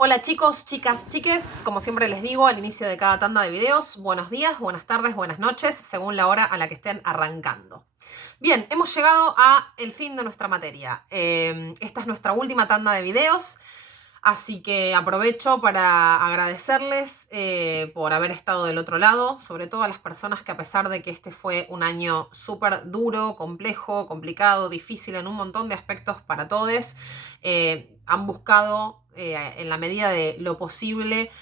Hola chicos, chicas, chiques, como siempre les digo al inicio de cada tanda de videos, buenos días, buenas tardes, buenas noches, según la hora a la que estén arrancando. Bien, hemos llegado a el fin de nuestra materia. Esta es nuestra última tanda de videos, así que aprovecho para agradecerles por haber estado del otro lado, sobre todo a las personas que a pesar de que este fue un año súper duro, complejo, complicado, difícil en un montón de aspectos para todos, han buscado en la medida de lo posible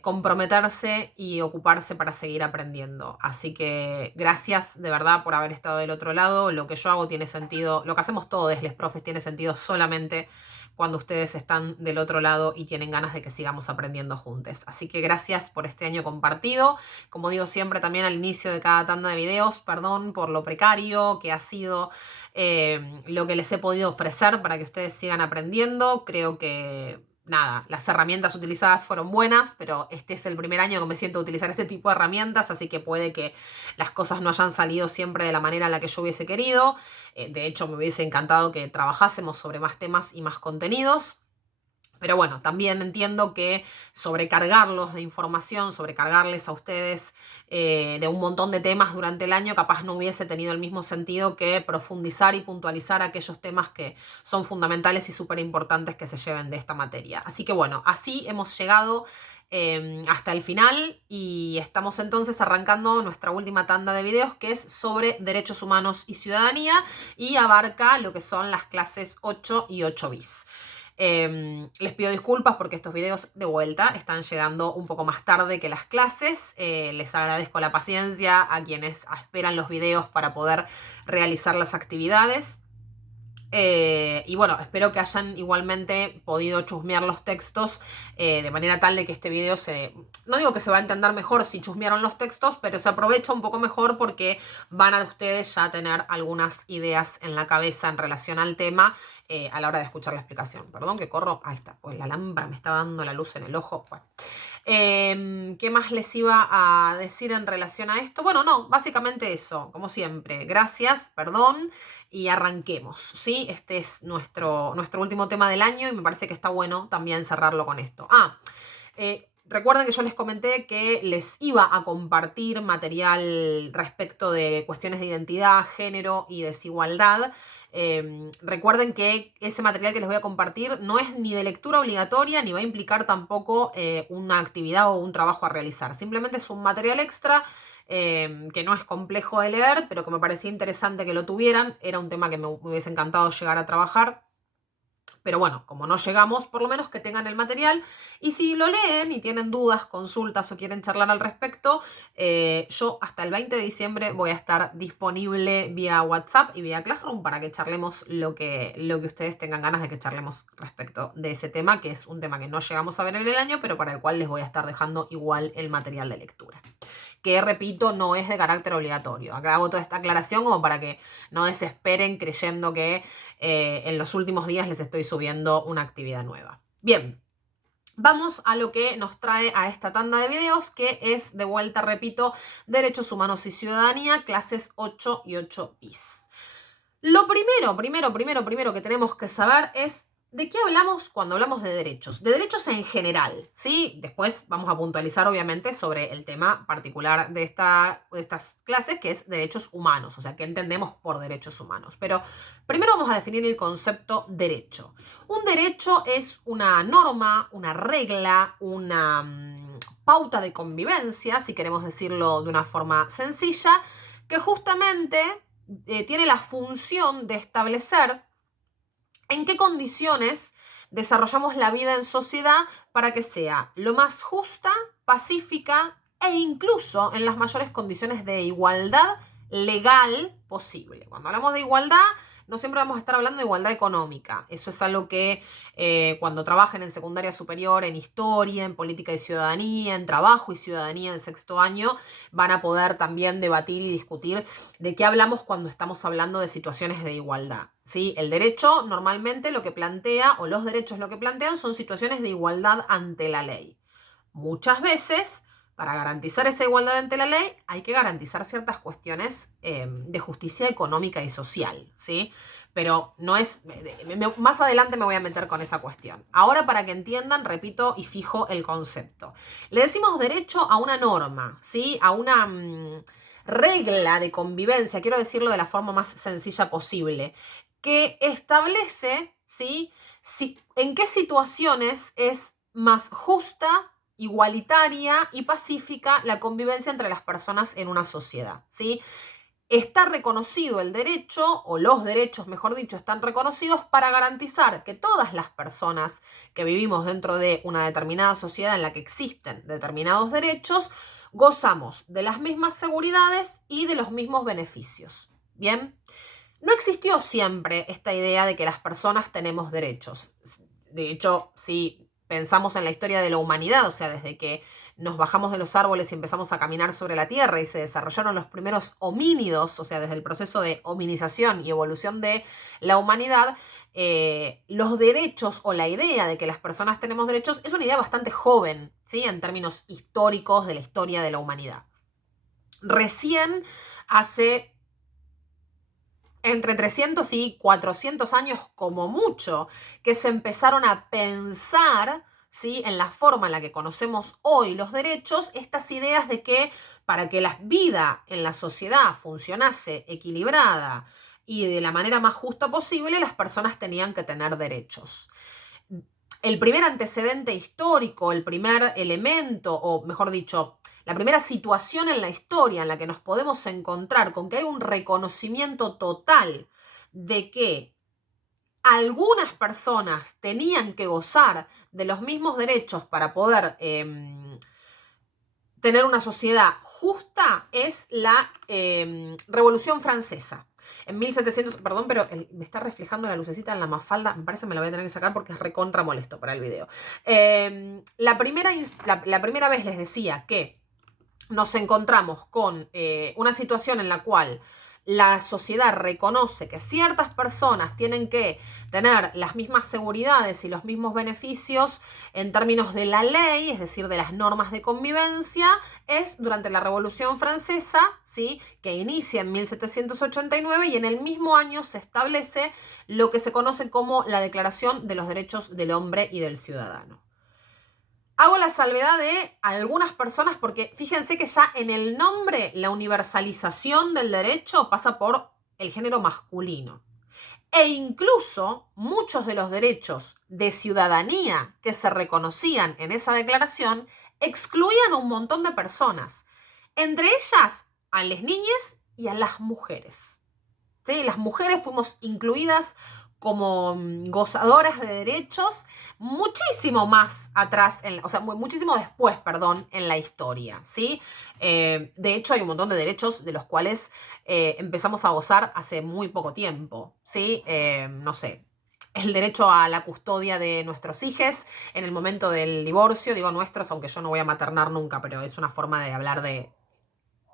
comprometerse y ocuparse para seguir aprendiendo. Así que gracias de verdad por haber estado del otro lado. Lo que yo hago tiene sentido, lo que hacemos todos los profes tiene sentido solamente cuando ustedes están del otro lado y tienen ganas de que sigamos aprendiendo juntos. Así que gracias por este año compartido. Como digo siempre también al inicio de cada tanda de videos, perdón por lo precario que ha sido lo que les he podido ofrecer para que ustedes sigan aprendiendo. Creo que nada, las herramientas utilizadas fueron buenas, pero este es el primer año que me siento a utilizar este tipo de herramientas, así que puede que las cosas no hayan salido siempre de la manera en la que yo hubiese querido. De hecho, me hubiese encantado que trabajásemos sobre más temas y más contenidos. Pero bueno, también entiendo que sobrecargarlos de información, sobrecargarles a ustedes de un montón de temas durante el año, capaz no hubiese tenido el mismo sentido que profundizar y puntualizar aquellos temas que son fundamentales y súper importantes que se lleven de esta materia. Así que bueno, así hemos llegado hasta el final y estamos entonces arrancando nuestra última tanda de videos, que es sobre derechos humanos y ciudadanía, y abarca lo que son las clases 8 y 8 bis. Les pido disculpas porque estos videos de vuelta están llegando un poco más tarde que las clases. Les agradezco la paciencia a quienes esperan los videos para poder realizar las actividades. Y bueno, espero que hayan igualmente podido chusmear los textos de manera tal de que este video no digo que se va a entender mejor si chusmearon los textos, pero se aprovecha un poco mejor porque van a ustedes ya tener algunas ideas en la cabeza en relación al tema a la hora de escuchar la explicación. Perdón que corro, ahí está, pues la lámpara me está dando la luz en el ojo. Bueno. ¿Qué más les iba a decir en relación a esto? Bueno, no, básicamente eso, como siempre. Gracias, perdón, y arranquemos, ¿sí? Este es nuestro último tema del año y me parece que está bueno también cerrarlo con esto. Recuerden que yo les comenté que les iba a compartir material respecto de cuestiones de identidad, género y desigualdad. Recuerden que ese material que les voy a compartir no es ni de lectura obligatoria ni va a implicar tampoco una actividad o un trabajo a realizar. Simplemente es un material extra que no es complejo de leer, pero que me parecía interesante que lo tuvieran. Era un tema que me hubiese encantado llegar a trabajar. Pero bueno, como no llegamos, por lo menos que tengan el material. Y si lo leen y tienen dudas, consultas o quieren charlar al respecto, yo hasta el 20 de diciembre voy a estar disponible vía WhatsApp y vía Classroom para que charlemos lo que ustedes tengan ganas de que charlemos respecto de ese tema, que es un tema que no llegamos a ver en el año, pero para el cual les voy a estar dejando igual el material de lectura. Que, repito, no es de carácter obligatorio. Acá hago toda esta aclaración como para que no desesperen creyendo que en los últimos días les estoy subiendo una actividad nueva. Bien, vamos a lo que nos trae a esta tanda de videos, que es, de vuelta, repito, Derechos Humanos y Ciudadanía, clases 8 y 8 bis. Lo primero que tenemos que saber es ¿de qué hablamos cuando hablamos de derechos? De derechos en general, ¿sí? Después vamos a puntualizar, obviamente, sobre el tema particular de estas clases, que es derechos humanos, o sea, ¿qué entendemos por derechos humanos? Pero primero vamos a definir el concepto derecho. Un derecho es una norma, una regla, una pauta de convivencia, si queremos decirlo de una forma sencilla, que justamente tiene la función de establecer en qué condiciones desarrollamos la vida en sociedad para que sea lo más justa, pacífica e incluso en las mayores condiciones de igualdad legal posible. Cuando hablamos de igualdad, no siempre vamos a estar hablando de igualdad económica. Eso es algo que cuando trabajen en secundaria superior, en historia, en política y ciudadanía, en trabajo y ciudadanía en sexto año, van a poder también debatir y discutir de qué hablamos cuando estamos hablando de situaciones de igualdad. ¿Sí? El derecho normalmente lo que plantea, o los derechos lo que plantean, son situaciones de igualdad ante la ley. Muchas veces, para garantizar esa igualdad ante la ley, hay que garantizar ciertas cuestiones de justicia económica y social, ¿sí? pero no es... Más adelante me voy a meter con esa cuestión. Ahora, para que entiendan, repito y fijo el concepto. Le decimos derecho a una norma, ¿sí? A una regla de convivencia, quiero decirlo de la forma más sencilla posible, que establece, ¿sí? En qué situaciones es más justa, igualitaria y pacífica la convivencia entre las personas en una sociedad, ¿sí? Está reconocido el derecho, o los derechos, mejor dicho, están reconocidos para garantizar que todas las personas que vivimos dentro de una determinada sociedad en la que existen determinados derechos, gozamos de las mismas seguridades y de los mismos beneficios. ¿Bien? No existió siempre esta idea de que las personas tenemos derechos. De hecho, si pensamos en la historia de la humanidad, o sea, desde que nos bajamos de los árboles y empezamos a caminar sobre la tierra y se desarrollaron los primeros homínidos, o sea, desde el proceso de hominización y evolución de la humanidad, los derechos o la idea de que las personas tenemos derechos es una idea bastante joven, ¿sí? En términos históricos de la historia de la humanidad. Recién hace entre 300 y 400 años como mucho, que se empezaron a pensar, ¿sí? En la forma en la que conocemos hoy los derechos, estas ideas de que para que la vida en la sociedad funcionase equilibrada y de la manera más justa posible, las personas tenían que tener derechos. El primer antecedente histórico, el primer elemento, o mejor dicho, la primera situación en la historia en la que nos podemos encontrar con que hay un reconocimiento total de que algunas personas tenían que gozar de los mismos derechos para poder tener una sociedad justa es la Revolución Francesa. En 1700, perdón, pero me está reflejando la lucecita en la mafalda, me parece que me la voy a tener que sacar porque es recontra molesto para el video. La primera vez les decía que nos encontramos con una situación en la cual la sociedad reconoce que ciertas personas tienen que tener las mismas seguridades y los mismos beneficios en términos de la ley, es decir, de las normas de convivencia, es durante la Revolución Francesa, ¿sí? Que inicia en 1789 y en el mismo año se establece lo que se conoce como la Declaración de los Derechos del Hombre y del Ciudadano. Hago la salvedad de algunas personas porque fíjense que ya en el nombre la universalización del derecho pasa por el género masculino. E incluso muchos de los derechos de ciudadanía que se reconocían en esa declaración excluían a un montón de personas, entre ellas a las niñas y a las mujeres. ¿Sí? Las mujeres fuimos incluidas como gozadoras de derechos muchísimo más atrás, muchísimo después, perdón, en la historia, ¿sí? De hecho, hay un montón de derechos de los cuales empezamos a gozar hace muy poco tiempo, ¿sí? No sé, el derecho a la custodia de nuestros hijos en el momento del divorcio, digo nuestros, aunque yo no voy a maternar nunca, pero es una forma de hablar de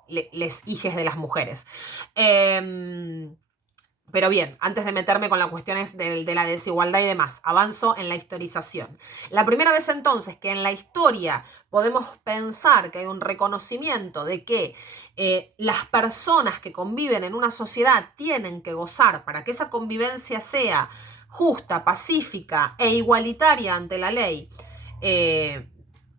les hijes de las mujeres. Pero bien, antes de meterme con las cuestiones de la desigualdad y demás, avanzo en la historización. La primera vez entonces que en la historia podemos pensar que hay un reconocimiento de que las personas que conviven en una sociedad tienen que gozar para que esa convivencia sea justa, pacífica e igualitaria ante la ley,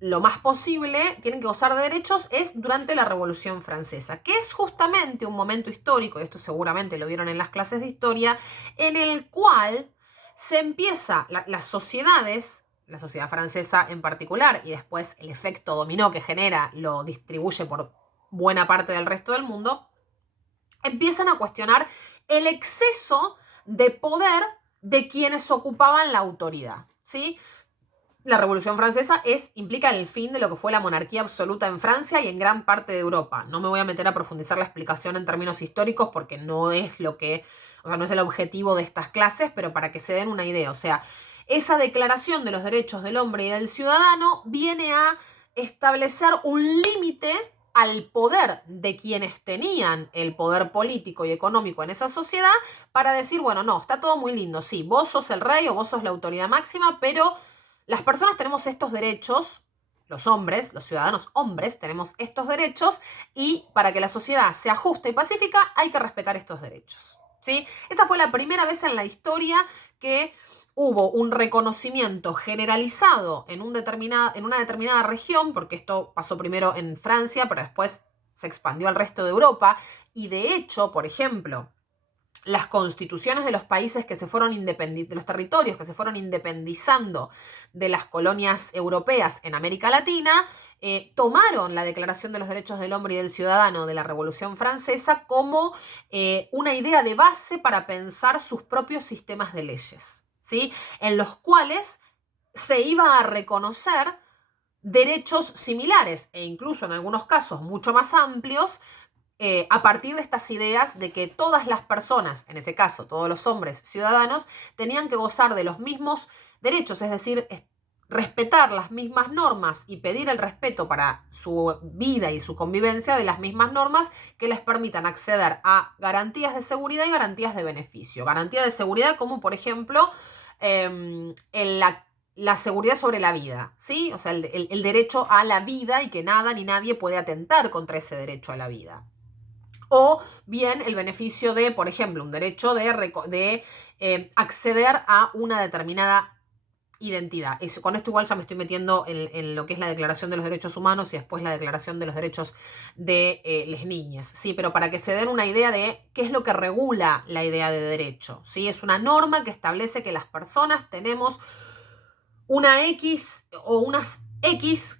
lo más posible, tienen que gozar de derechos, es durante la Revolución Francesa, que es justamente un momento histórico, y esto seguramente lo vieron en las clases de historia, en el cual se empieza, las sociedades, la sociedad francesa en particular, y después el efecto dominó que genera lo distribuye por buena parte del resto del mundo, empiezan a cuestionar el exceso de poder de quienes ocupaban la autoridad, ¿sí? La Revolución Francesa implica el fin de lo que fue la monarquía absoluta en Francia y en gran parte de Europa. No me voy a meter a profundizar la explicación en términos históricos porque no es no es el objetivo de estas clases, pero para que se den una idea. O sea, esa declaración de los derechos del hombre y del ciudadano viene a establecer un límite al poder de quienes tenían el poder político y económico en esa sociedad para decir, bueno, no, está todo muy lindo, sí, vos sos el rey o vos sos la autoridad máxima, pero las personas tenemos estos derechos, los hombres, los ciudadanos hombres, tenemos estos derechos y para que la sociedad sea justa y pacífica hay que respetar estos derechos. ¿sí? Esta fue la primera vez en la historia que hubo un reconocimiento generalizado en una determinada región, porque esto pasó primero en Francia, pero después se expandió al resto de Europa, y de hecho, por ejemplo, las constituciones de los países que se fueron de los territorios que se fueron independizando de las colonias europeas en América Latina, tomaron la Declaración de los Derechos del Hombre y del Ciudadano de la Revolución Francesa como una idea de base para pensar sus propios sistemas de leyes, ¿sí? En los cuales se iba a reconocer derechos similares e incluso en algunos casos mucho más amplios, a partir de estas ideas de que todas las personas, en ese caso todos los hombres ciudadanos, tenían que gozar de los mismos derechos, es decir, respetar las mismas normas y pedir el respeto para su vida y su convivencia de las mismas normas que les permitan acceder a garantías de seguridad y garantías de beneficio. Garantía de seguridad como, por ejemplo, la seguridad sobre la vida, ¿sí? O sea, el derecho a la vida y que nada ni nadie puede atentar contra ese derecho a la vida. O bien el beneficio de, por ejemplo, un derecho de acceder a una determinada identidad. Con esto igual ya me estoy metiendo en lo que es la Declaración de los Derechos Humanos y después la Declaración de los Derechos de las Niñas, ¿sí? Pero para que se den una idea de qué es lo que regula la idea de derecho, ¿sí? Es una norma que establece que las personas tenemos una X o unas X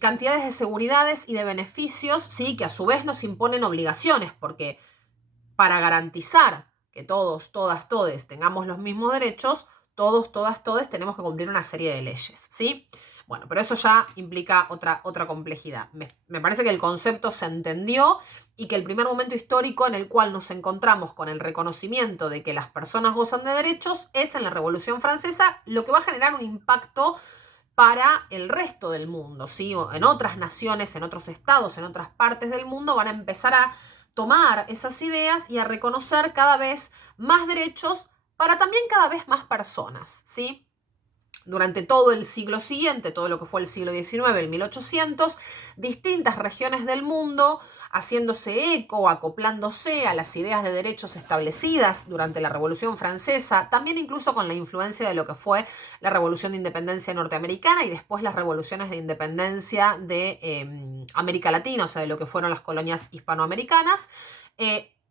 cantidades de seguridades y de beneficios, ¿sí? Que a su vez nos imponen obligaciones, porque para garantizar que todos, todas, todes tengamos los mismos derechos, todos, todas, todes tenemos que cumplir una serie de leyes, ¿sí? Bueno, pero eso ya implica otra complejidad. Me parece que el concepto se entendió y que el primer momento histórico en el cual nos encontramos con el reconocimiento de que las personas gozan de derechos es en la Revolución Francesa, lo que va a generar un impacto para el resto del mundo, ¿sí? En otras naciones, en otros estados, en otras partes del mundo van a empezar a tomar esas ideas y a reconocer cada vez más derechos para también cada vez más personas, ¿sí? Durante todo el siglo siguiente, todo lo que fue el siglo XIX, el 1800, distintas regiones del mundo haciéndose eco, acoplándose a las ideas de derechos establecidas durante la Revolución Francesa, también incluso con la influencia de lo que fue la Revolución de Independencia norteamericana y después las revoluciones de independencia de América Latina, o sea, de lo que fueron las colonias hispanoamericanas.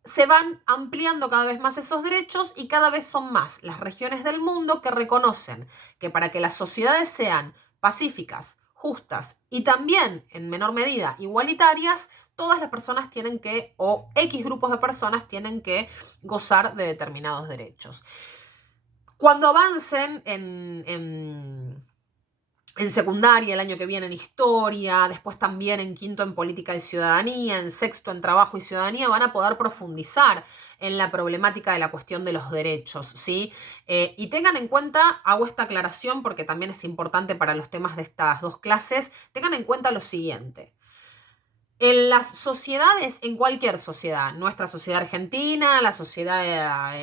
Se van ampliando cada vez más esos derechos y cada vez son más las regiones del mundo que reconocen que para que las sociedades sean pacíficas, justas y también, en menor medida, igualitarias, todas las personas tienen que, o X grupos de personas tienen que gozar de determinados derechos. Cuando avancen en secundaria, el año que viene en historia, después también en quinto en política y ciudadanía, en sexto en trabajo y ciudadanía, van a poder profundizar en la problemática de la cuestión de los derechos, ¿sí? Y tengan en cuenta, hago esta aclaración porque también es importante para los temas de estas dos clases, tengan en cuenta lo siguiente. En las sociedades, en cualquier sociedad, nuestra sociedad argentina, la sociedad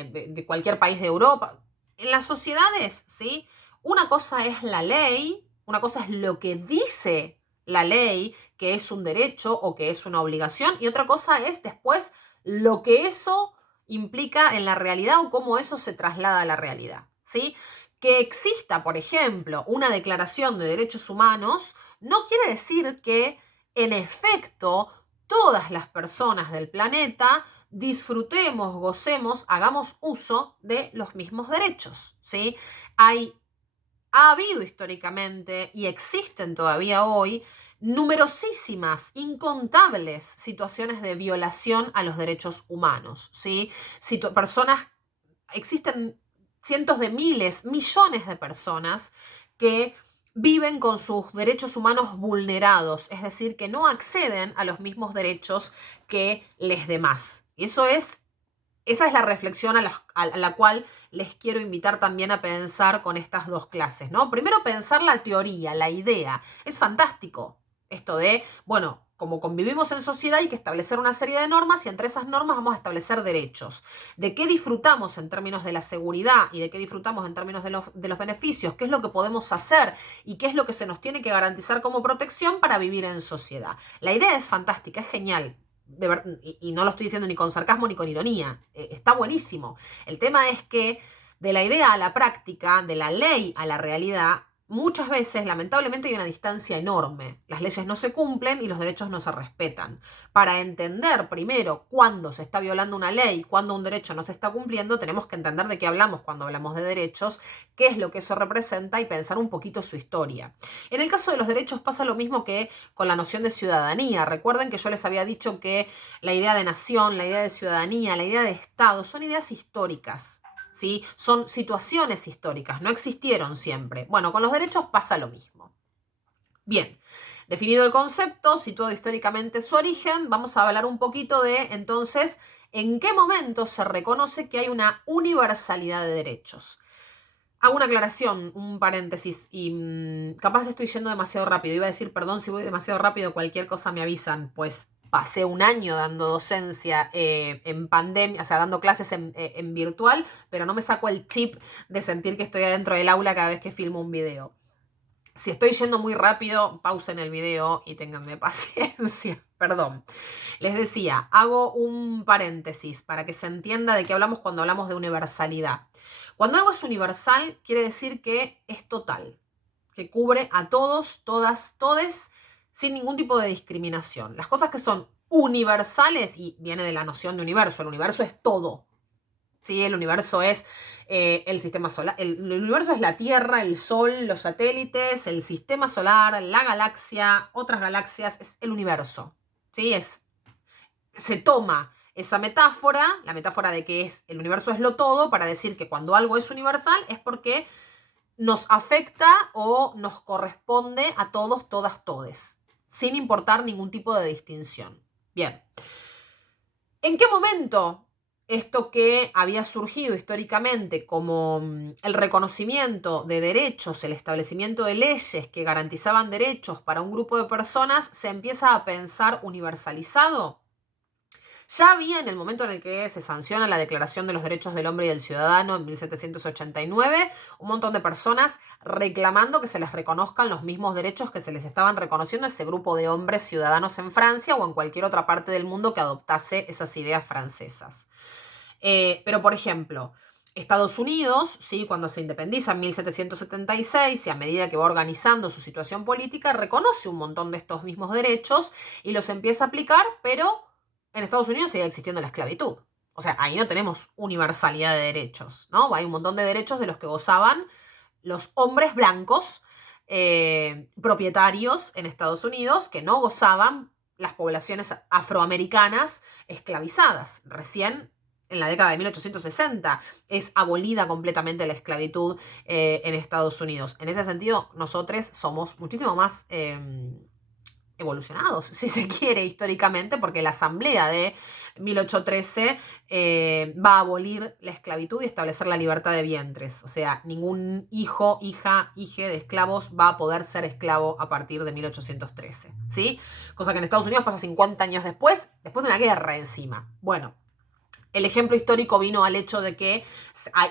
de cualquier país de Europa, en las sociedades, ¿sí? Una cosa es la ley, una cosa es lo que dice la ley, que es un derecho o que es una obligación, y otra cosa es después lo que eso implica en la realidad o cómo eso se traslada a la realidad, ¿sí? Que exista, por ejemplo, una declaración de derechos humanos no quiere decir que en efecto, todas las personas del planeta disfrutemos, gocemos, hagamos uso de los mismos derechos, ¿sí? Ha habido históricamente y existen todavía hoy numerosísimas, incontables situaciones de violación a los derechos humanos, ¿sí? Existen cientos de miles, millones de personas que viven con sus derechos humanos vulnerados, es decir, que no acceden a los mismos derechos que los demás. Y esa es la reflexión a la cual les quiero invitar también a pensar con estas dos clases, ¿no? Primero pensar la teoría, la idea. Es fantástico esto de, bueno, como convivimos en sociedad hay que establecer una serie de normas y entre esas normas vamos a establecer derechos. ¿De qué disfrutamos en términos de la seguridad y de qué disfrutamos en términos de los beneficios? ¿Qué es lo que podemos hacer y qué es lo que se nos tiene que garantizar como protección para vivir en sociedad? La idea es fantástica, es genial. y no lo estoy diciendo ni con sarcasmo ni con ironía, está buenísimo. El tema es que de la idea a la práctica, de la ley a la realidad, muchas veces, lamentablemente, hay una distancia enorme. Las leyes no se cumplen y los derechos no se respetan. Para entender primero cuándo se está violando una ley, cuándo un derecho no se está cumpliendo, tenemos que entender de qué hablamos cuando hablamos de derechos, qué es lo que eso representa y pensar un poquito su historia. En el caso de los derechos pasa lo mismo que con la noción de ciudadanía. Recuerden que yo les había dicho que la idea de nación, la idea de ciudadanía, la idea de Estado son ideas históricas. ¿Sí? Son situaciones históricas, no existieron siempre. Bueno, con los derechos pasa lo mismo. Bien, definido el concepto, situado históricamente su origen, vamos a hablar un poquito de, entonces, en qué momento se reconoce que hay una universalidad de derechos. Hago una aclaración, un paréntesis, y capaz estoy yendo demasiado rápido. Iba a decir, perdón si voy demasiado rápido, cualquier cosa me avisan, pues pasé un año dando docencia en pandemia, o sea, dando clases en virtual, pero no me saco el chip de sentir que estoy adentro del aula cada vez que filmo un video. Si estoy yendo muy rápido, pausen el video y ténganme paciencia. Perdón. Les decía, hago un paréntesis para que se entienda de qué hablamos cuando hablamos de universalidad. Cuando algo es universal, quiere decir que es total, que cubre a todos, todas, todes, sin ningún tipo de discriminación. Las cosas que son universales, y viene de la noción de universo, el universo es todo. ¿Sí? El universo es el sistema solar, el universo es la Tierra, el Sol, los satélites, el sistema solar, la galaxia, otras galaxias, es el universo. ¿Sí? Se toma esa metáfora, la metáfora de que el universo es lo todo, para decir que cuando algo es universal es porque nos afecta o nos corresponde a todos, todas, todes, sin importar ningún tipo de distinción. Bien. ¿En qué momento esto que había surgido históricamente como el reconocimiento de derechos, el establecimiento de leyes que garantizaban derechos para un grupo de personas, se empieza a pensar universalizado? Ya había en el momento en el que se sanciona la Declaración de los Derechos del Hombre y del Ciudadano en 1789, un montón de personas reclamando que se les reconozcan los mismos derechos que se les estaban reconociendo a ese grupo de hombres ciudadanos en Francia o en cualquier otra parte del mundo que adoptase esas ideas francesas. Pero, por ejemplo, Estados Unidos, ¿sí? Cuando se independiza en 1776 y a medida que va organizando su situación política, reconoce un montón de estos mismos derechos y los empieza a aplicar, pero en Estados Unidos sigue existiendo la esclavitud. O sea, ahí no tenemos universalidad de derechos, ¿no? Hay un montón de derechos de los que gozaban los hombres blancos propietarios en Estados Unidos que no gozaban las poblaciones afroamericanas esclavizadas. Recién en la década de 1860 es abolida completamente la esclavitud en Estados Unidos. En ese sentido, nosotros somos muchísimo más evolucionados, si se quiere, históricamente, porque la Asamblea de 1813 va a abolir la esclavitud y establecer la libertad de vientres. O sea, ningún hijo, hija, hije de esclavos va a poder ser esclavo a partir de 1813, ¿sí? Cosa que en Estados Unidos pasa 50 años después de una guerra encima. Bueno, el ejemplo histórico vino al hecho de que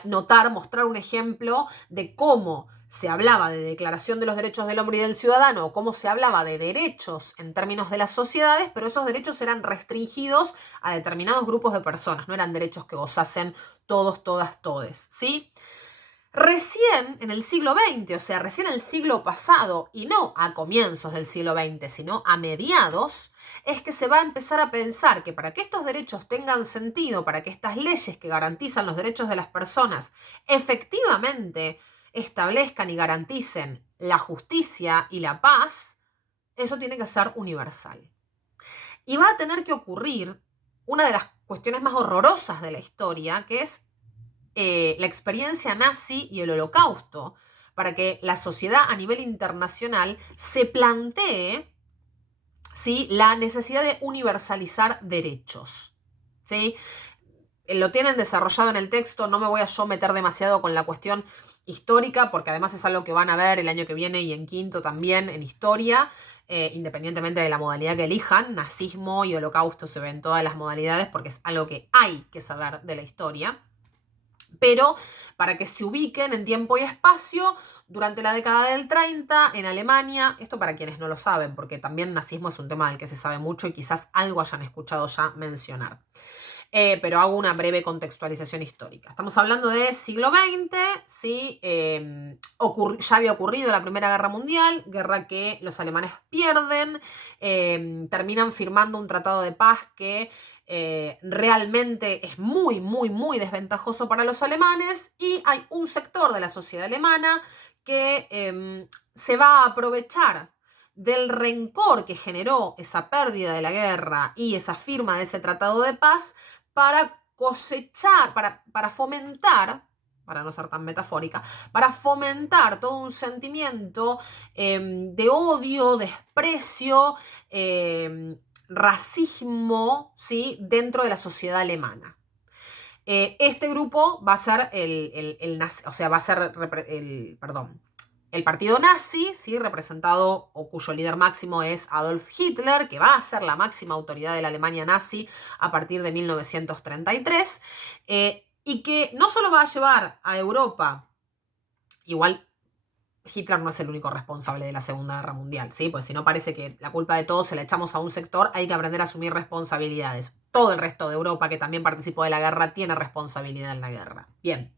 mostrar un ejemplo de cómo se hablaba de Declaración de los Derechos del Hombre y del Ciudadano, o cómo se hablaba de derechos en términos de las sociedades, pero esos derechos eran restringidos a determinados grupos de personas, no eran derechos que gozasen todos, todas, todes, ¿sí? Recién en el siglo XX, o sea, recién el siglo pasado, y no a comienzos del siglo XX, sino a mediados, es que se va a empezar a pensar que para que estos derechos tengan sentido, para que estas leyes que garantizan los derechos de las personas efectivamente establezcan y garanticen la justicia y la paz, eso tiene que ser universal. Y va a tener que ocurrir una de las cuestiones más horrorosas de la historia, que es la experiencia nazi y el Holocausto, para que la sociedad a nivel internacional se plantee, ¿sí?, la necesidad de universalizar derechos, ¿sí? Lo tienen desarrollado en el texto, no me voy a yo meter demasiado con la cuestión histórica, porque además es algo que van a ver el año que viene y en quinto también en historia, independientemente de la modalidad que elijan. Nazismo y holocausto se ven todas las modalidades porque es algo que hay que saber de la historia. Pero para que se ubiquen en tiempo y espacio, durante la década del 30 en Alemania, esto para quienes no lo saben, porque también nazismo es un tema del que se sabe mucho y quizás algo hayan escuchado ya mencionar. Pero hago una breve contextualización histórica. Estamos hablando de siglo XX, ¿sí? Ya había ocurrido la Primera Guerra Mundial, guerra que los alemanes pierden, terminan firmando un tratado de paz que realmente es muy, muy, muy desventajoso para los alemanes, y hay un sector de la sociedad alemana que se va a aprovechar del rencor que generó esa pérdida de la guerra y esa firma de ese tratado de paz para cosechar, para fomentar, para no ser tan metafórica, para fomentar todo un sentimiento de odio, desprecio, racismo, ¿sí? Dentro de la sociedad alemana. Este grupo va a ser va a ser el partido nazi, ¿sí? Representado o cuyo líder máximo es Adolf Hitler, que va a ser la máxima autoridad de la Alemania nazi a partir de 1933, y que no solo va a llevar a Europa, igual Hitler no es el único responsable de la Segunda Guerra Mundial, ¿sí? Pues si no, parece que la culpa de todo se la echamos a un sector, hay que aprender a asumir responsabilidades. Todo el resto de Europa que también participó de la guerra tiene responsabilidad en la guerra. Bien.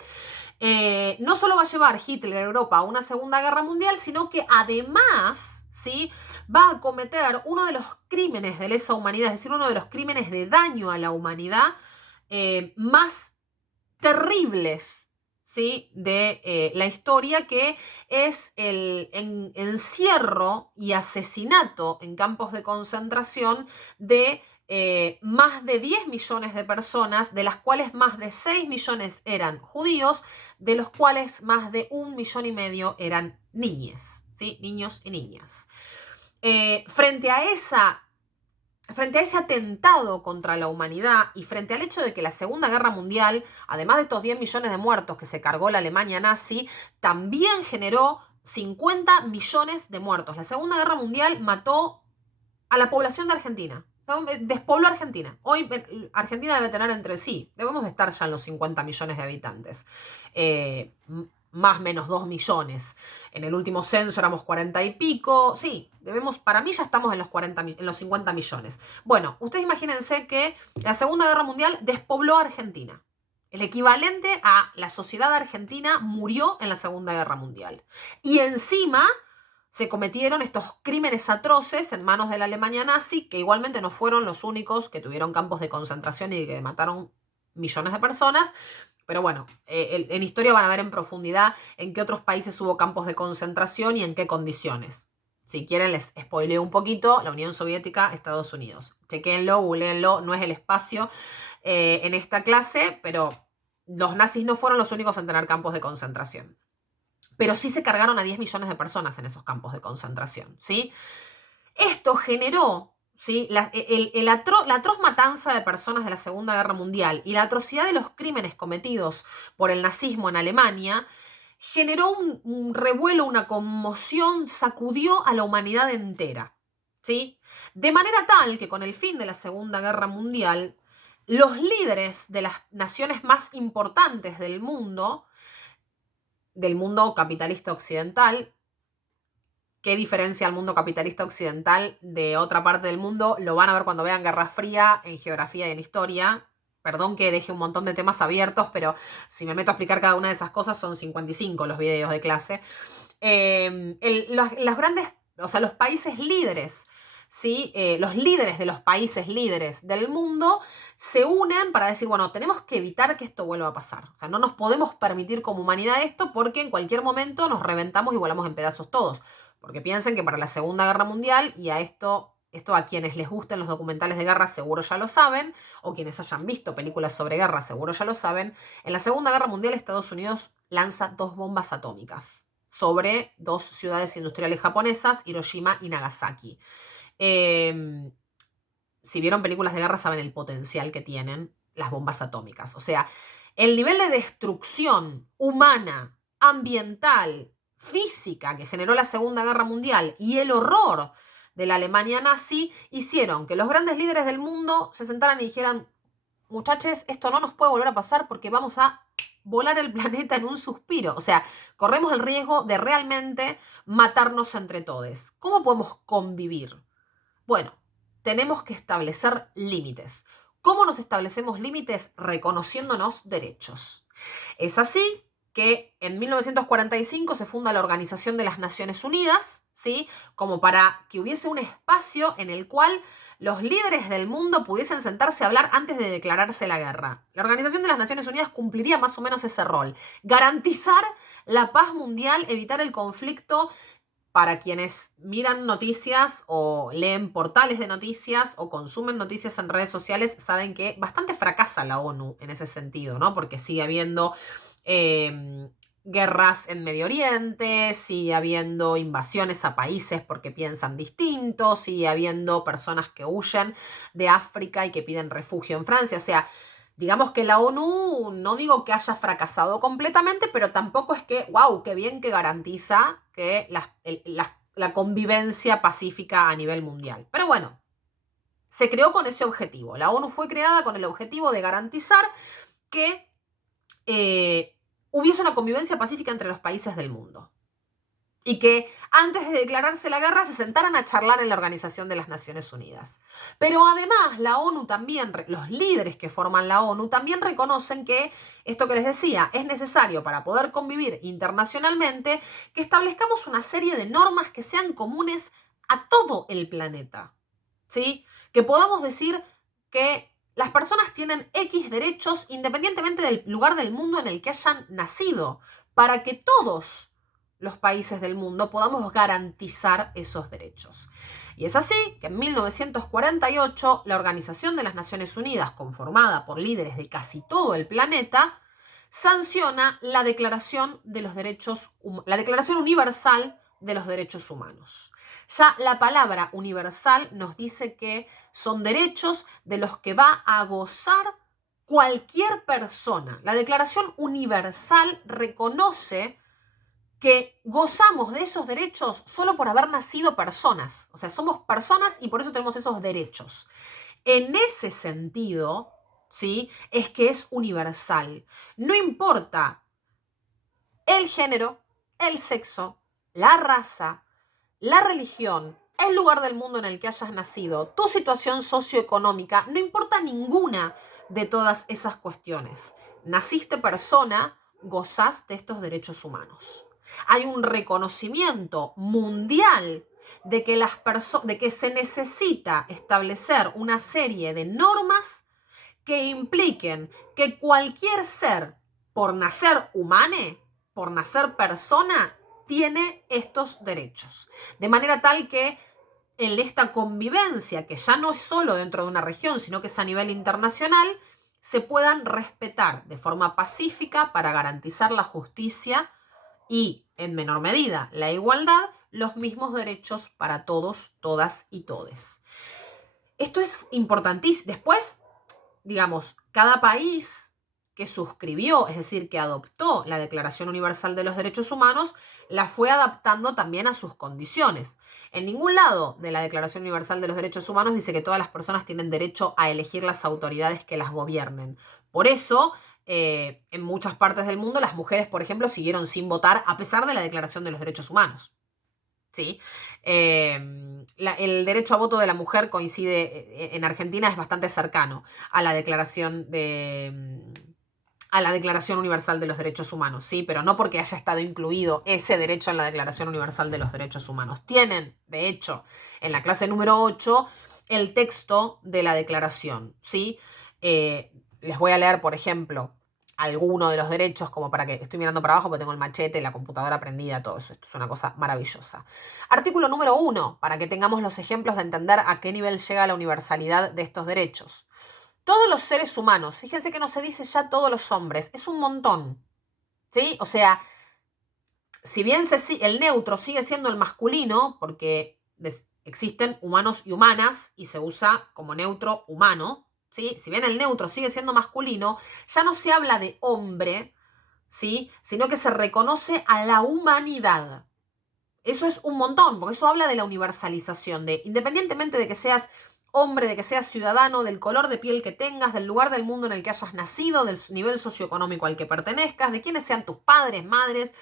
No solo va a llevar Hitler a Europa a una Segunda Guerra Mundial, sino que además, ¿sí? Va a cometer uno de los crímenes de lesa humanidad, es decir, uno de los crímenes de daño a la humanidad más terribles, ¿sí? De la historia, que es el encierro y asesinato en campos de concentración de más de 10 millones de personas, de las cuales más de 6 millones eran judíos, de los cuales más de 1,5 millones eran niñes, ¿sí? Niños y niñas. Frente a ese atentado contra la humanidad y frente al hecho de que la Segunda Guerra Mundial, además de estos 10 millones de muertos que se cargó la Alemania nazi, también generó 50 millones de muertos. La Segunda Guerra Mundial mató a la población de Argentina. Despobló Argentina. Hoy Argentina debe tener entre sí, debemos de estar ya en los 50 millones de habitantes. Más o menos 2 millones. En el último censo éramos 40 y pico. Sí, para mí ya estamos en los 50 millones. Bueno, ustedes imagínense que la Segunda Guerra Mundial despobló a Argentina. El equivalente a la sociedad argentina murió en la Segunda Guerra Mundial. Y encima se cometieron estos crímenes atroces en manos de la Alemania nazi, que igualmente no fueron los únicos que tuvieron campos de concentración y que mataron millones de personas. Pero bueno, en historia van a ver en profundidad en qué otros países hubo campos de concentración y en qué condiciones. Si quieren les spoileo un poquito: la Unión Soviética, Estados Unidos. Chequenlo, googleenlo, no es el espacio en esta clase, pero los nazis no fueron los únicos en tener campos de concentración. Pero sí se cargaron a 10 millones de personas en esos campos de concentración, ¿sí? Esto generó, ¿sí? la atroz matanza de personas de la Segunda Guerra Mundial y la atrocidad de los crímenes cometidos por el nazismo en Alemania generó un revuelo, una conmoción, sacudió a la humanidad entera, ¿sí? De manera tal que con el fin de la Segunda Guerra Mundial, los líderes de las naciones más importantes del mundo capitalista occidental. ¿Qué diferencia al mundo capitalista occidental de otra parte del mundo? Lo van a ver cuando vean Guerra Fría en geografía y en historia. Perdón que deje un montón de temas abiertos, pero si me meto a explicar cada una de esas cosas son 55 los videos de clase. Los países líderes, ¿sí? Los líderes de los países líderes del mundo se unen para decir, bueno, tenemos que evitar que esto vuelva a pasar. O sea, no nos podemos permitir como humanidad esto, porque en cualquier momento nos reventamos y volamos en pedazos todos. Porque piensen que para la Segunda Guerra Mundial, y a esto a quienes les gusten los documentales de guerra seguro ya lo saben, o quienes hayan visto películas sobre guerra seguro ya lo saben, en la Segunda Guerra Mundial Estados Unidos lanza 2 bombas atómicas sobre 2 ciudades industriales japonesas, Hiroshima y Nagasaki. Si vieron películas de guerra saben el potencial que tienen las bombas atómicas. O sea, el nivel de destrucción humana, ambiental, física que generó la Segunda Guerra Mundial y el horror de la Alemania nazi hicieron que los grandes líderes del mundo se sentaran y dijeran, muchachos, esto no nos puede volver a pasar porque vamos a volar el planeta en un suspiro. O sea, corremos el riesgo de realmente matarnos entre todos. ¿Cómo podemos convivir? Bueno, tenemos que establecer límites. ¿Cómo nos establecemos límites? Reconociéndonos derechos. Es así que en 1945 se funda la Organización de las Naciones Unidas, ¿sí? Como para que hubiese un espacio en el cual los líderes del mundo pudiesen sentarse a hablar antes de declararse la guerra. La Organización de las Naciones Unidas cumpliría más o menos ese rol: garantizar la paz mundial, evitar el conflicto. Para quienes miran noticias o leen portales de noticias o consumen noticias en redes sociales, saben que bastante fracasa la ONU en ese sentido, ¿no? Porque sigue habiendo guerras en Medio Oriente, sigue habiendo invasiones a países porque piensan distinto, sigue habiendo personas que huyen de África y que piden refugio en Francia. O sea, digamos que la ONU, no digo que haya fracasado completamente, pero tampoco es que, wow, qué bien que garantiza que la convivencia pacífica a nivel mundial. Pero bueno, se creó con ese objetivo. La ONU fue creada con el objetivo de garantizar que hubiese una convivencia pacífica entre los países del mundo. Y que antes de declararse la guerra se sentaran a charlar en la Organización de las Naciones Unidas. Pero además la ONU también, los líderes que forman la ONU también reconocen que, esto que les decía, es necesario para poder convivir internacionalmente, que establezcamos una serie de normas que sean comunes a todo el planeta, ¿sí? Que podamos decir que las personas tienen X derechos independientemente del lugar del mundo en el que hayan nacido, para que todos los países del mundo podamos garantizar esos derechos. Y es así que en 1948 la Organización de las Naciones Unidas, conformada por líderes de casi todo el planeta, sanciona la Declaración de los Derechos, la Declaración Universal de los Derechos Humanos. Ya la palabra universal nos dice que son derechos de los que va a gozar cualquier persona. La Declaración Universal reconoce que gozamos de esos derechos solo por haber nacido personas. O sea, somos personas y por eso tenemos esos derechos. En ese sentido, ¿sí? Es que es universal. No importa el género, el sexo, la raza, la religión, el lugar del mundo en el que hayas nacido, tu situación socioeconómica, no importa ninguna de todas esas cuestiones. Naciste persona, gozás de estos derechos humanos. Hay un reconocimiento mundial de que se necesita establecer una serie de normas que impliquen que cualquier ser, por nacer humano, por nacer persona, tiene estos derechos. De manera tal que en esta convivencia, que ya no es solo dentro de una región, sino que es a nivel internacional, se puedan respetar de forma pacífica para garantizar la justicia y, en menor medida, la igualdad, los mismos derechos para todos, todas y todes. Esto es importantísimo. Después, digamos, cada país que suscribió, es decir, que adoptó la Declaración Universal de los Derechos Humanos, la fue adaptando también a sus condiciones. En ningún lado de la Declaración Universal de los Derechos Humanos dice que todas las personas tienen derecho a elegir las autoridades que las gobiernen. Por eso, en muchas partes del mundo, las mujeres, por ejemplo, siguieron sin votar a pesar de la Declaración de los Derechos Humanos. ¿Sí? El derecho a voto de la mujer coincide, en Argentina es bastante cercano a la Declaración Universal de los Derechos Humanos, ¿sí? Pero no porque haya estado incluido ese derecho en la Declaración Universal de los Derechos Humanos. Tienen, de hecho, en la clase número 8, el texto de la declaración, ¿sí? Les voy a leer, por ejemplo, alguno de los derechos, como para que estoy mirando para abajo porque tengo el machete, la computadora prendida, todo eso. Esto es una cosa maravillosa. Artículo número 1, para que tengamos los ejemplos de entender a qué nivel llega la universalidad de estos derechos. Todos los seres humanos, fíjense que no se dice ya todos los hombres, es un montón, ¿sí? O sea, si bien el neutro sigue siendo el masculino, porque existen humanos y humanas y se usa como neutro humano, ¿sí? Si bien el neutro sigue siendo masculino, ya no se habla de hombre, ¿sí? Sino que se reconoce a la humanidad. Eso es un montón, porque eso habla de la universalización, de independientemente de que seas hombre, de que seas ciudadano, del color de piel que tengas, del lugar del mundo en el que hayas nacido, del nivel socioeconómico al que pertenezcas, de quiénes sean tus padres, madres,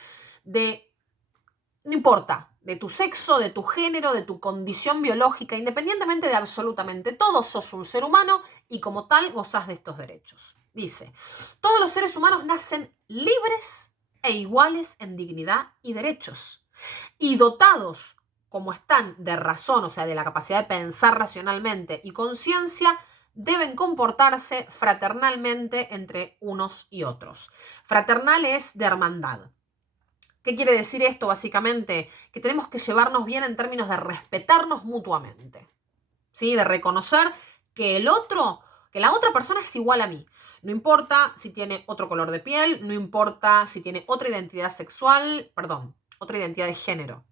no importa, de tu sexo, de tu género, de tu condición biológica, independientemente de absolutamente todo, sos un ser humano y como tal gozás de estos derechos. Dice, todos los seres humanos nacen libres e iguales en dignidad y derechos, y dotados, como están, de razón, o sea, de la capacidad de pensar racionalmente y conciencia, deben comportarse fraternalmente entre unos y otros. Fraternal es de hermandad. ¿Qué quiere decir esto básicamente? Que tenemos que llevarnos bien en términos de respetarnos mutuamente, ¿sí? De reconocer que el otro, que la otra persona es igual a mí. No importa si tiene otro color de piel, no importa si tiene otra identidad sexual, perdón, otra identidad de género.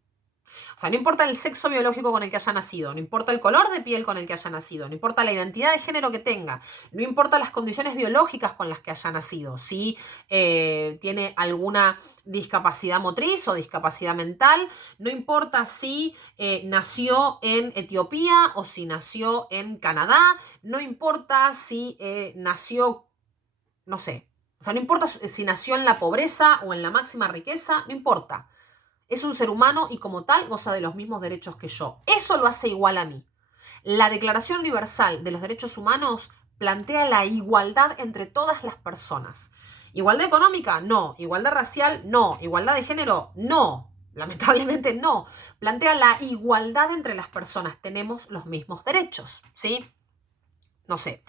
O sea, no importa el sexo biológico con el que haya nacido, no importa el color de piel con el que haya nacido, no importa la identidad de género que tenga, no importa las condiciones biológicas con las que haya nacido, si tiene alguna discapacidad motriz o discapacidad mental, no importa si nació en Etiopía o si nació en Canadá, no importa si nació, no sé, o sea, no importa si nació en la pobreza o en la máxima riqueza, no importa. Es un ser humano y como tal goza de los mismos derechos que yo. Eso lo hace igual a mí. La Declaración Universal de los Derechos Humanos plantea la igualdad entre todas las personas. ¿Igualdad económica? No. ¿Igualdad racial? No. ¿Igualdad de género? No. Lamentablemente no. Plantea la igualdad entre las personas. Tenemos los mismos derechos, ¿sí? No sé.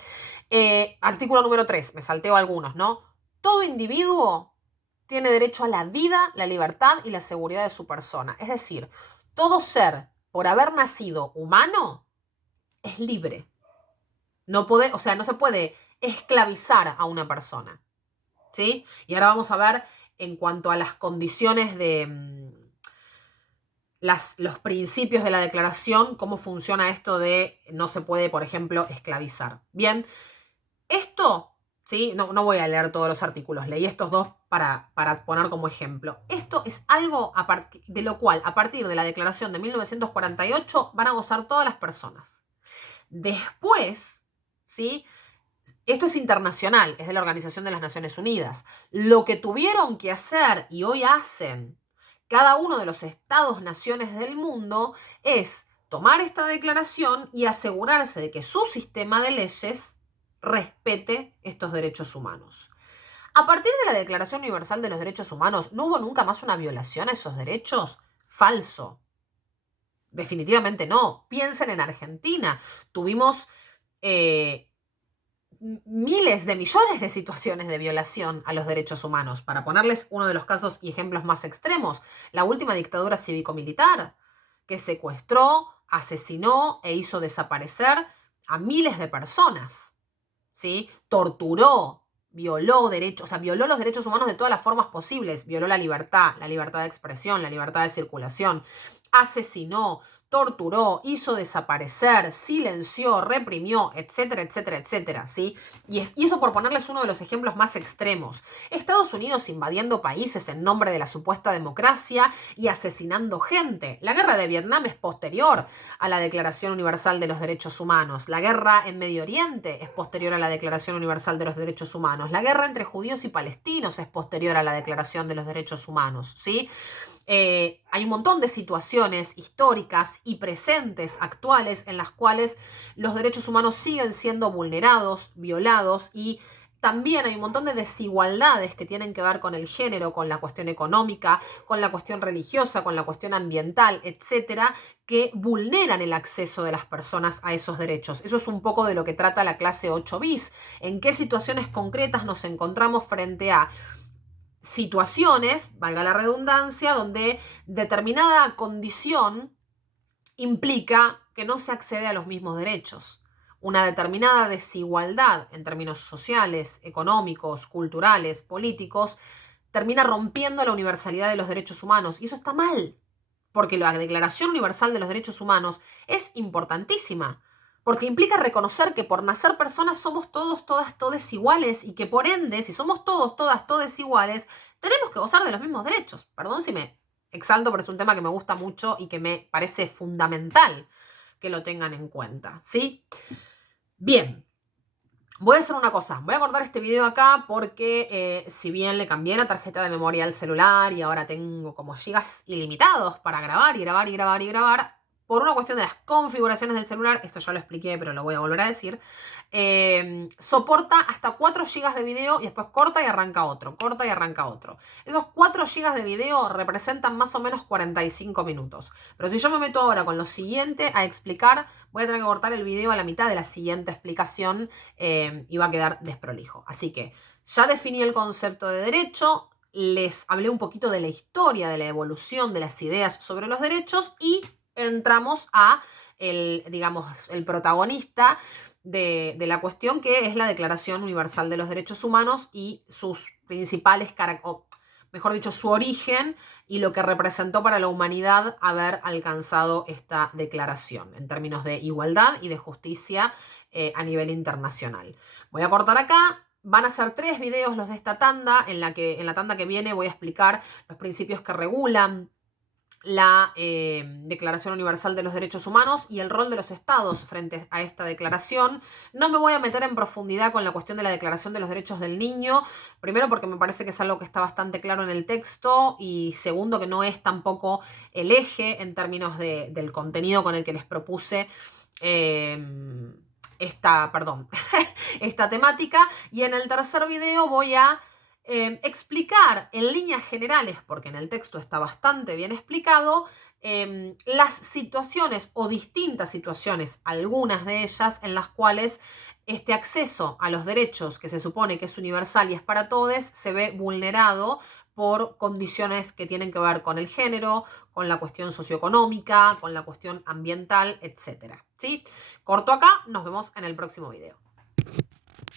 Artículo número 3. Me salteo algunos, ¿no? Todo individuo tiene derecho a la vida, la libertad y la seguridad de su persona. Es decir, todo ser, por haber nacido humano, es libre. No se puede esclavizar a una persona, ¿sí? Y ahora vamos a ver en cuanto a las condiciones de los principios de la declaración, cómo funciona esto de no se puede, por ejemplo, esclavizar. Bien, esto, ¿sí? No voy a leer todos los artículos, leí estos dos para poner como ejemplo. Esto es algo de lo cual, a partir de la declaración de 1948, van a gozar todas las personas. Después, ¿sí? Esto es internacional, es de la Organización de las Naciones Unidas. Lo que tuvieron que hacer y hoy hacen cada uno de los estados-naciones del mundo es tomar esta declaración y asegurarse de que su sistema de leyes respete estos derechos humanos. A partir de la Declaración Universal de los Derechos Humanos, ¿no hubo nunca más una violación a esos derechos? Falso. Definitivamente no. Piensen en Argentina. Tuvimos miles de millones de situaciones de violación a los derechos humanos. Para ponerles uno de los casos y ejemplos más extremos, la última dictadura cívico-militar, que secuestró, asesinó e hizo desaparecer a miles de personas, ¿sí? Torturó, violó los derechos humanos de todas las formas posibles. Violó la libertad de expresión, la libertad de circulación. Asesinó, torturó, hizo desaparecer, silenció, reprimió, etcétera, etcétera, etcétera, ¿sí? Y eso por ponerles uno de los ejemplos más extremos. Estados Unidos invadiendo países en nombre de la supuesta democracia y asesinando gente. La guerra de Vietnam es posterior a la Declaración Universal de los Derechos Humanos. La guerra en Medio Oriente es posterior a la Declaración Universal de los Derechos Humanos. La guerra entre judíos y palestinos es posterior a la Declaración de los Derechos Humanos, ¿sí? Hay un montón de situaciones históricas y presentes, actuales, en las cuales los derechos humanos siguen siendo vulnerados, violados, y también hay un montón de desigualdades que tienen que ver con el género, con la cuestión económica, con la cuestión religiosa, con la cuestión ambiental, etcétera, que vulneran el acceso de las personas a esos derechos. Eso es un poco de lo que trata la clase 8 bis. ¿En qué situaciones concretas nos encontramos frente a situaciones, valga la redundancia, donde determinada condición implica que no se accede a los mismos derechos? Una determinada desigualdad en términos sociales, económicos, culturales, políticos, termina rompiendo la universalidad de los derechos humanos. Y eso está mal, porque la Declaración Universal de los Derechos Humanos es importantísima, porque implica reconocer que por nacer personas somos todos, todas, todes iguales, y que por ende, si somos todos, todas, todes iguales, tenemos que gozar de los mismos derechos. Perdón si me exalto, pero es un tema que me gusta mucho y que me parece fundamental. que lo tengan en cuenta, ¿sí? Bien. Voy a hacer una cosa, voy a cortar este video acá porque si bien le cambié la tarjeta de memoria al celular y ahora tengo como gigas ilimitados para grabar y grabar y grabar y grabar, por una cuestión de las configuraciones del celular, esto ya lo expliqué pero lo voy a volver a decir, soporta hasta 4 GB de video y después corta y arranca otro, corta y arranca otro. Esos 4 GB de video representan más o menos 45 minutos. Pero si yo me meto ahora con lo siguiente a explicar, voy a tener que cortar el video a la mitad de la siguiente explicación y va a quedar desprolijo. Así que ya definí el concepto de derecho, les hablé un poquito de la historia, de la evolución de las ideas sobre los derechos y entramos a digamos, el protagonista de la cuestión, que es la Declaración Universal de los Derechos Humanos y sus principales mejor dicho, su origen y lo que representó para la humanidad haber alcanzado esta declaración en términos de igualdad y de justicia a nivel internacional. Voy a cortar acá. Van a ser 3 videos los de esta tanda, en la tanda que viene voy a explicar los principios que regulan la Declaración Universal de los Derechos Humanos y el rol de los estados frente a esta declaración. No me voy a meter en profundidad con la cuestión de la Declaración de los Derechos del Niño, primero porque me parece que es algo que está bastante claro en el texto y segundo que no es tampoco el eje en términos del contenido con el que les propuse esta temática. Y en el tercer video voy a explicar en líneas generales, porque en el texto está bastante bien explicado, las situaciones o distintas situaciones, algunas de ellas en las cuales este acceso a los derechos que se supone que es universal y es para todos, se ve vulnerado por condiciones que tienen que ver con el género, con la cuestión socioeconómica, con la cuestión ambiental, etc. ¿Sí? Corto acá, nos vemos en el próximo video.